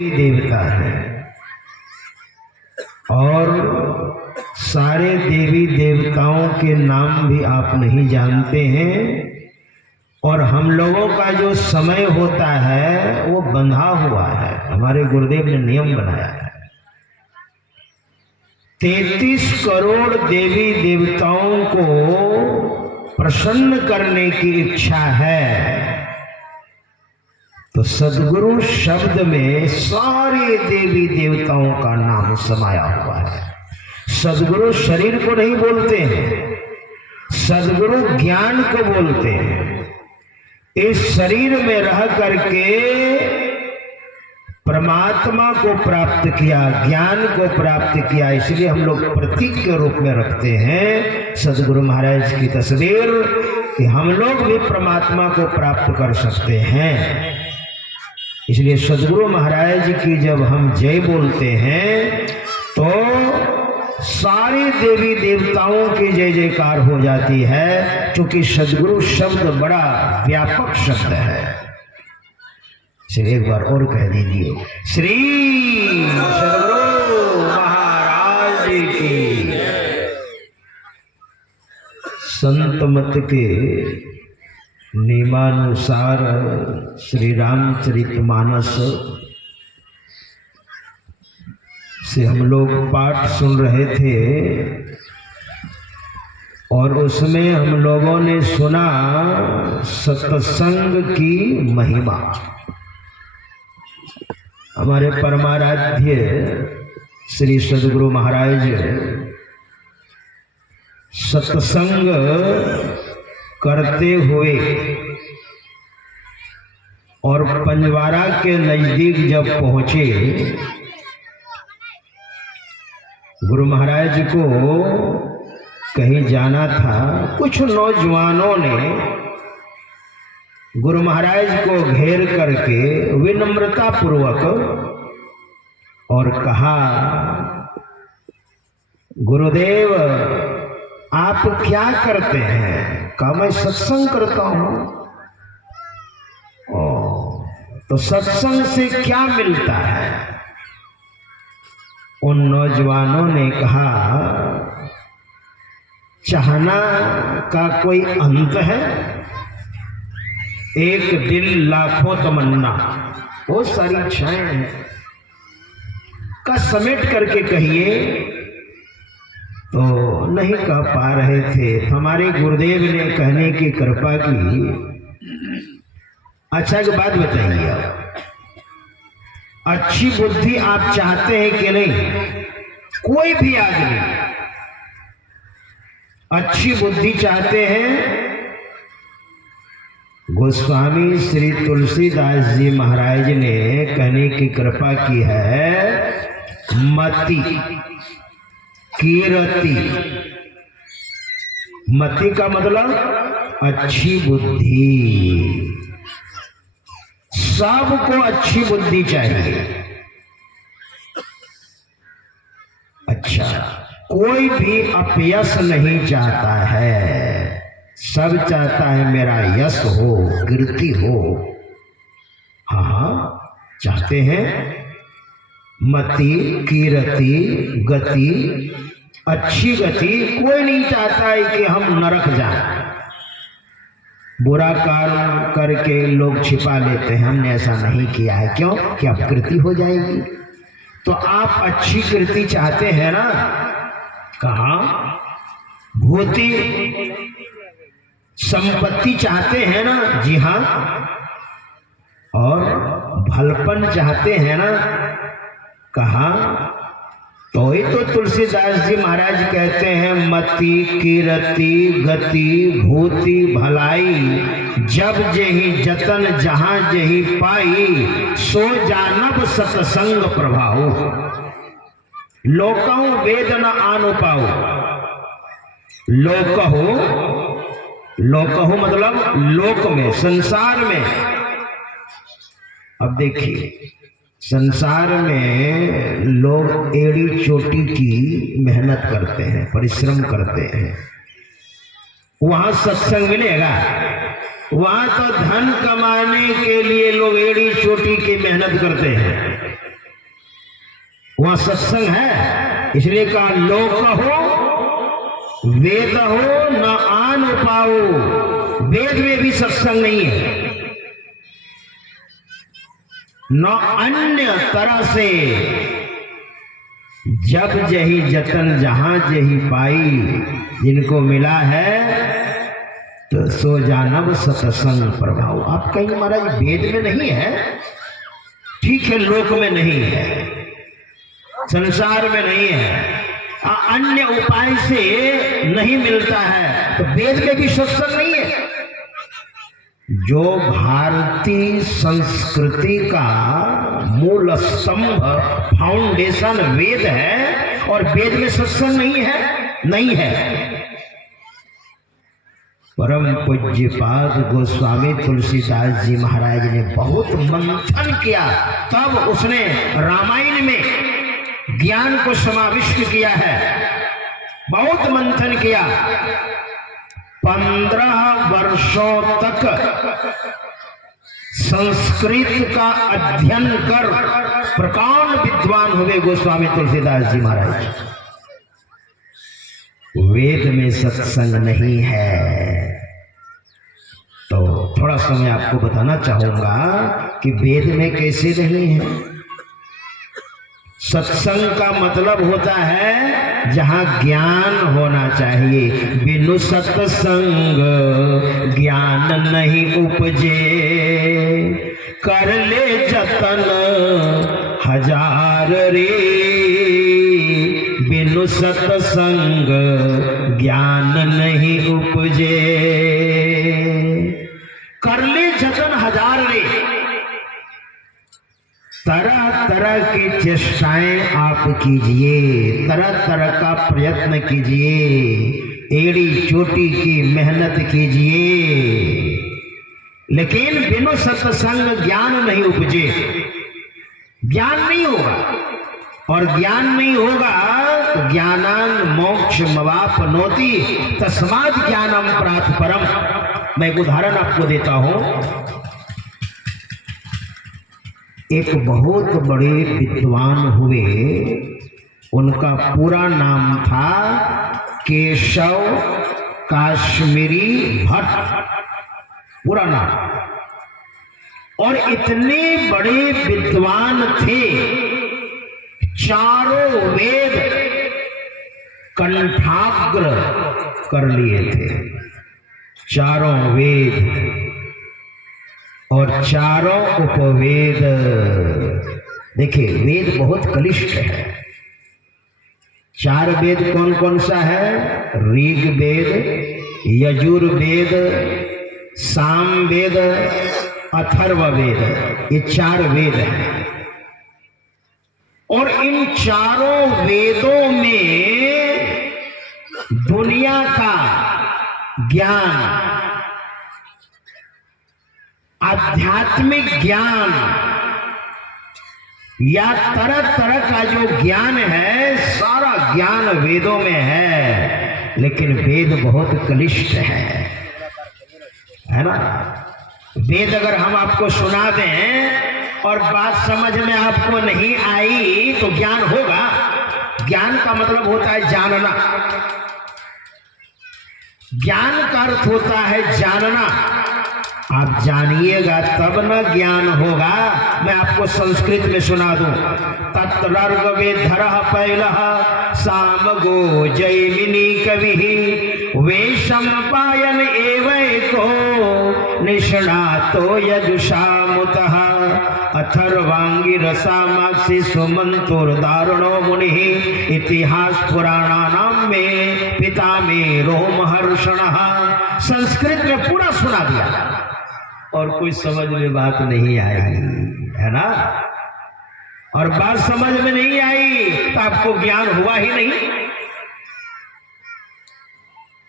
देवता है और सारे देवी देवताओं के नाम भी आप नहीं जानते हैं और हम लोगों का जो समय होता है वो बंधा हुआ है। हमारे गुरुदेव ने नियम बनाया है, 33 करोड़ देवी देवताओं को प्रसन्न करने की इच्छा है तो सद्गुरु शब्द में सारे देवी देवताओं का नाम समाया हुआ है। सद्गुरु शरीर को नहीं बोलते हैं, सद्गुरु ज्ञान को बोलते हैं। इस शरीर में रह करके परमात्मा को प्राप्त किया, ज्ञान को प्राप्त किया, इसलिए हम लोग प्रतीक के रूप में रखते हैं सद्गुरु महाराज की तस्वीर कि हम लोग भी परमात्मा को प्राप्त कर सकते हैं। इसलिए सद्गुरु महाराज की जब हम जय बोलते हैं तो सारी देवी देवताओं की जय जयकार हो जाती है, क्योंकि सद्गुरु शब्द बड़ा व्यापक शब्द है। चलिए एक बार और कह दीजिए, श्री सद्गुरु महाराज की। संत मत के नियमानुसार श्री रामचरितमानस से हम लोग पाठ सुन रहे थे और उसमें हम लोगों ने सुना सत्संग की महिमा। हमारे परमाराध्य श्री सद्गुरु महाराज सत्संग करते हुए और पंजवारा के नजदीक जब पहुंचे, गुरु महाराज को कहीं जाना था। कुछ नौजवानों ने गुरु महाराज को घेर करके विनम्रता पूर्वक और कहा, गुरुदेव आप क्या करते हैं? कहा मैं सत्संग करता हूं। तो सत्संग से क्या मिलता है? उन नौजवानों ने कहा, चाहना का कोई अंत है? एक दिल लाखों तमन्ना, वो सारी इच्छाएं हैं का समेट करके कहिए तो नहीं कह पा रहे थे। हमारे गुरुदेव ने कहने की कृपा की। अच्छा एक बात बताइए, अच्छी बुद्धि आप चाहते हैं कि नहीं? कोई भी आदमी अच्छी बुद्धि चाहते हैं? गोस्वामी श्री तुलसीदास जी महाराज ने कहने की कृपा की है, मति कीरति। मति का मतलब अच्छी बुद्धि। सबको अच्छी बुद्धि चाहिए। अच्छा, कोई भी अपयश नहीं चाहता है, सब चाहता है मेरा यश हो, कीर्ति हो। हाँ चाहते हैं। मति कीरति गति, अच्छी गति। कोई नहीं चाहता है कि हम नरक जाएं। बुरा कार्य करके लोग छिपा लेते हैं, हमने ऐसा नहीं किया है। क्यों? कि अपकृति हो जाएगी। तो आप अच्छी कृति चाहते हैं ना? कहा भूति संपत्ति चाहते हैं ना? जी हाँ। और भलपन चाहते हैं ना? कहा तो ही तो तुलसीदास जी महाराज कहते हैं, मति कीरति गति भूति भलाई, जब जेहि जतन जहां जेहि पाई, सो जानब सत्संग प्रभाव। लोकहु वेद न आनु पाऊ। लोकहु, लोकहु मतलब लोक में, संसार में। अब देखिए, संसार में लोग एड़ी चोटी की मेहनत करते हैं, परिश्रम करते हैं। वहां सत्संग मिलेगा? वहां तो धन कमाने के लिए लोग एड़ी चोटी की मेहनत करते हैं। वहां सत्संग है, इसलिए कहा लोक हो वेद हो न आन उपाओ। वेद में भी सत्संग नहीं है, न अन्य तरह से। जब जही जतन जहां जही पाई, जिनको मिला है तो सो जानब सत्संग प्रभाव। आप कहीं महाराज वेद में नहीं है, ठीक है, लोक में नहीं है, संसार में नहीं है, अन्य उपाय से नहीं मिलता है, तो वेद में भी सत्संग नहीं है। जो भारतीय संस्कृति का मूल स्तंभ फाउंडेशन वेद है, और वेद में सत्संग नहीं है। परम पूज्यपाद गोस्वामी तुलसीदास जी महाराज ने बहुत मंथन किया, तब उसने रामायण में ज्ञान को समाविष्ट किया है। बहुत मंथन किया, 15 वर्षों तक संस्कृत का अध्ययन कर प्रकांड विद्वान हुए गोस्वामी तुलसीदास जी महाराज। वेद में सत्संग नहीं है। तो थोड़ा सा मैं आपको बताना चाहूंगा कि वेद में कैसे नहीं है। सत्संग का मतलब होता है जहां ज्ञान होना चाहिए। बिनु सत्संग ज्ञान नहीं उपजे, कर ले जतन हजार रे। बिनु सत्संग ज्ञान नहीं उपजे, कर ले जतन हजार रे। तरह तरह की चेष्टाएं आप कीजिए, तरह तरह का प्रयत्न कीजिए, एड़ी चोटी की मेहनत कीजिए, लेकिन बिनु सत्संग ज्ञान नहीं उपजे। ज्ञान नहीं होगा, और ज्ञान नहीं होगा तो ज्ञानान मोक्ष मवाप्नोति तस्मात् ज्ञानम प्रात परम। मैं एक उदाहरण आपको देता हूं। एक बहुत बड़े विद्वान हुए, उनका पूरा नाम था केशव काश्मीरी भट्ट, पूरा नाम। और इतने बड़े विद्वान थे, चारों वेद कंठाग्र कर लिए थे, चारों वेद और चारों उपवेद। देखिए, वेद बहुत कलिष्ठ है। 4 वेद कौन कौन सा है? ऋग वेद, यजुर्वेद, सामवेद, अथर्ववेद, ये 4 वेद हैं। और इन चारों वेदों में दुनिया का ज्ञान, आध्यात्मिक ज्ञान या तरह तरह का जो ज्ञान है, सारा ज्ञान वेदों में है। लेकिन वेद बहुत कलिष्ठ है ना। वेद अगर हम आपको सुना दें और बात समझ में आपको नहीं आई तो ज्ञान होगा? ज्ञान का मतलब होता है जानना। ज्ञान का अर्थ होता है जानना। आप जानिएगा तब न ज्ञान होगा। मैं आपको संस्कृत में सुना दूं। तत्रर्ग वेधरः पैलः सामगो जैमिनी कविः वेशम्पायन एवैको निष्णातो यजुषामुतः अथर्वांगी रसामाक्षि सुमंतुर्दारुणो मुनिः इतिहास पुराणानां में पिता में रोमहर्षणः। संस्कृत में पूरा सुना दिया और कोई समझ में बात नहीं आई, है ना। और बात समझ में नहीं आई तो आपको ज्ञान हुआ ही नहीं।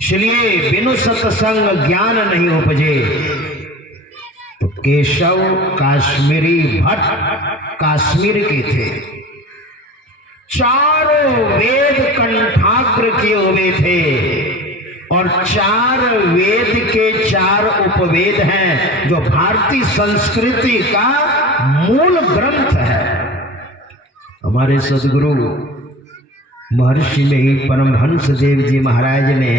इसलिए बिनु सत्संग ज्ञान नहीं उपजे। तो केशव काश्मीरी भट्ट काश्मीर के थे, चारों वेद कंठाग्र किए हुए थे और 4 वेद के 4 उपवेद हैं जो भारतीय संस्कृति का मूल ग्रंथ है। हमारे सदगुरु महर्षि में ही परमहंस देव जी महाराज ने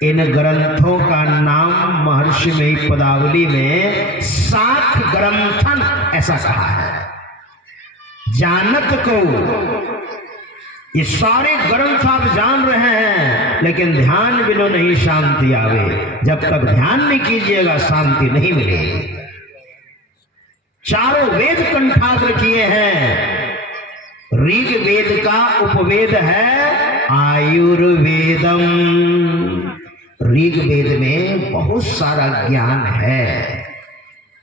इन ग्रंथों का नाम महर्षि में ही पदावली में 7 ग्रंथन ऐसा कहा है। जानत को ये सारे ग्रंथ आप जान रहे हैं, लेकिन ध्यान बिनो नहीं शांति आवे। जब तक ध्यान नहीं कीजिएगा शांति नहीं मिलेगी। चारों वेद कंठाग्र किए हैं। ऋग वेद का उपवेद है आयुर्वेदम। ऋग वेद में बहुत सारा ज्ञान है।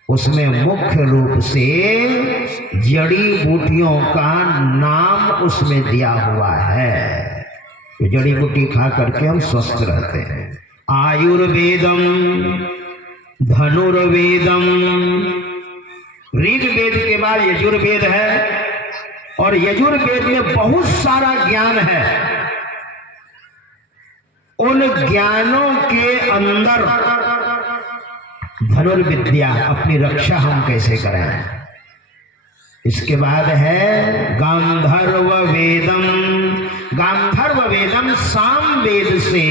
उसमें मुख्य रूप से जड़ी बूटियों का नाम उसमें दिया हुआ है। जड़ी बूटी खा करके हम स्वस्थ रहते हैं। आयुर्वेदम, धनुर्वेदम। ऋग वेद के बाद यजुर्वेद है, और यजुर्वेद में बहुत सारा ज्ञान है। उन ज्ञानों के अंदर धनुर्विद्या, अपनी रक्षा हम कैसे करें। इसके बाद है गांधर्व वेदम। गांधर्व वेदम साम वेद से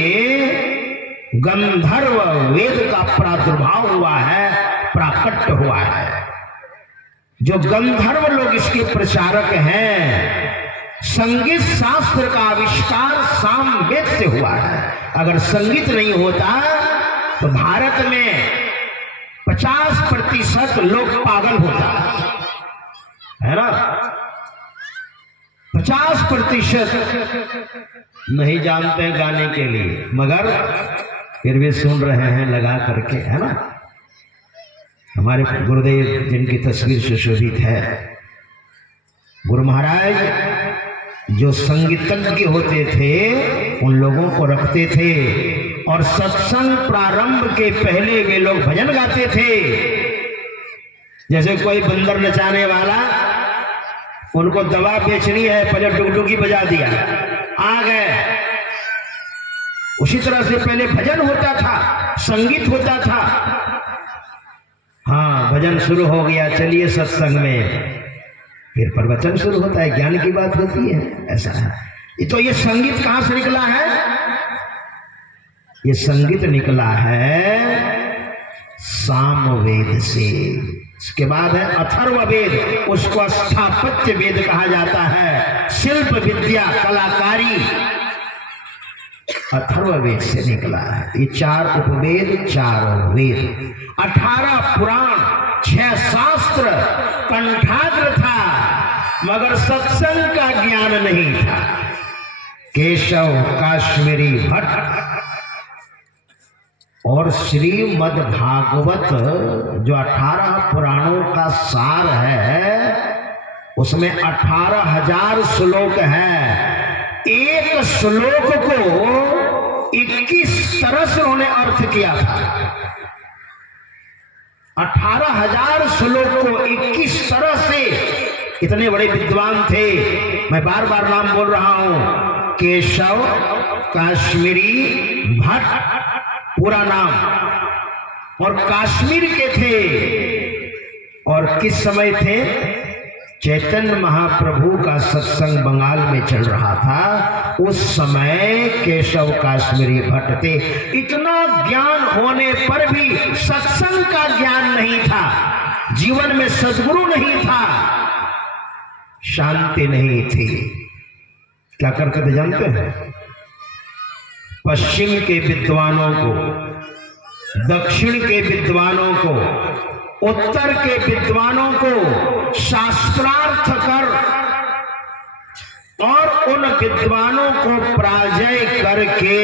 गंधर्व वेद का प्रादुर्भाव हुआ है, प्राकट्य हुआ है। जो गंधर्व लोग इसके प्रचारक हैं, संगीत शास्त्र का आविष्कार सामवेद से हुआ है। अगर संगीत नहीं होता तो भारत में 50% लोग पागल होता है ना। 50% नहीं जानते हैं गाने के लिए, मगर फिर भी सुन रहे हैं लगा करके, है ना। हमारे गुरुदेव जिनकी तस्वीर सुशोभित है, गुरु महाराज जो संगीतज्ञ होते थे उन लोगों को रखते थे, और सत्संग प्रारंभ के पहले वे लोग भजन गाते थे। जैसे कोई बंदर नचाने वाला, उनको दवा बेचनी है, पहले डुगडुगी बजा दिया, आ गए। उसी तरह से पहले भजन होता था, संगीत होता था। हाँ, भजन शुरू हो गया, चलिए सत्संग में, फिर प्रवचन शुरू होता है, ज्ञान की बात होती है, ऐसा है। तो ये संगीत कहां से निकला है? ये संगीत निकला है सामवेद से। इसके बाद है अथर्ववेद, उसको स्थापत्य वेद कहा जाता है। शिल्प विद्या, कलाकारी अथर्ववेद से निकला है। ये 4 उपवेद, 4 वेद, 18 पुराण, 6 शास्त्र कंठाग्र था, मगर सत्संग का ज्ञान नहीं था। केशव काश्मीरी भट्ट और श्रीमद् भागवत जो 18 पुराणों का सार है, उसमें 18,000 श्लोक है। एक श्लोक को 21 तरह से उन्होंने अर्थ किया था। 18,000 श्लोक को 21 तरह से, इतने बड़े विद्वान थे। मैं बार बार नाम बोल रहा हूं, केशव काश्मीरी भट्ट पूरा नाम, और कश्मीर के थे। और किस समय थे? चैतन्य महाप्रभु का सत्संग बंगाल में चल रहा था, उस समय केशव काश्मीरी भट्ट थे। इतना ज्ञान होने पर भी सत्संग का ज्ञान नहीं था, जीवन में सद्गुरु नहीं था, शांति नहीं थी। क्या करते थे जानते हैं? पश्चिम के विद्वानों को, दक्षिण के विद्वानों को, उत्तर के विद्वानों को शास्त्रार्थ कर और उन विद्वानों को पराजय करके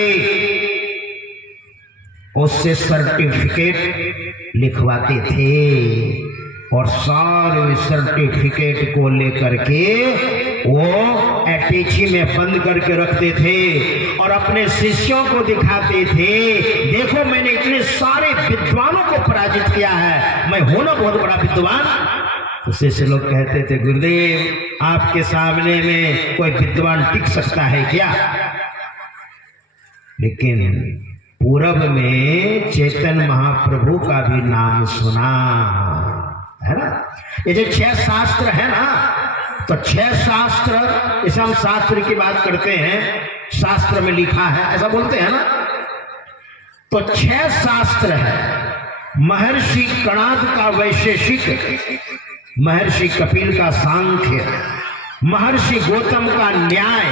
उससे सर्टिफिकेट लिखवाते थे, और सारे सर्टिफिकेट को लेकर के वो अटैची में बंद करके रखते थे और अपने शिष्यों को दिखाते थे, देखो मैंने इतने सारे विद्वानों को पराजित किया है, मैं हूं ना बहुत बड़ा विद्वान। तो शिष्य लोग कहते थे, गुरुदेव आपके सामने में कोई विद्वान टिक सकता है क्या? लेकिन पूरब में चैतन्य महाप्रभु का भी नाम सुना है ना। ये जो 6 शास्त्र है ना, तो 6 शास्त्र, इसे हम शास्त्र की बात करते हैं, शास्त्र में लिखा है ऐसा बोलते हैं ना। तो 6 शास्त्र है। महर्षि कणाद का वैशेषिक, महर्षि कपिल का सांख्य, महर्षि गौतम का न्याय,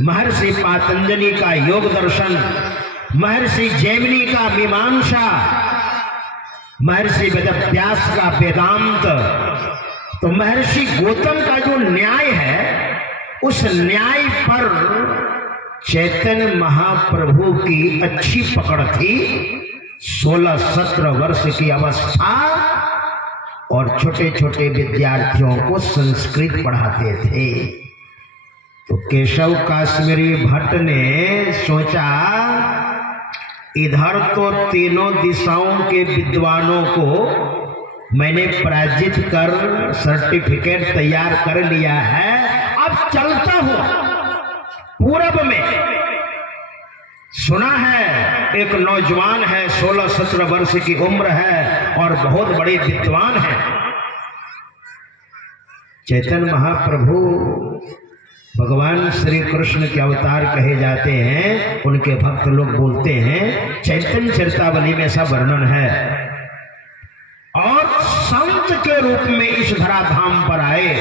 महर्षि पातंजलि का योग दर्शन, महर्षि जैमिनी का मीमांसा, महर्षि वेदव्यास का वेदांत। तो महर्षि गौतम का जो न्याय है, उस न्याय पर चैतन्य महाप्रभु की अच्छी पकड़ थी। 16-17 वर्ष की अवस्था और छोटे छोटे विद्यार्थियों को संस्कृत पढ़ाते थे। तो केशव काश्मीरी भट्ट ने सोचा, इधर तो तीनों दिशाओं के विद्वानों को मैंने पराजित कर सर्टिफिकेट तैयार कर लिया है, अब चलता हूं पूरब में। सुना है एक नौजवान है, 16-17 वर्ष की उम्र है और बहुत बड़े विद्वान है। चैतन्य महाप्रभु भगवान श्री कृष्ण के अवतार कहे जाते हैं, उनके भक्त लोग बोलते हैं, चैतन्य चरितावली में ऐसा वर्णन है। और संत के रूप में इस धराधाम पर आए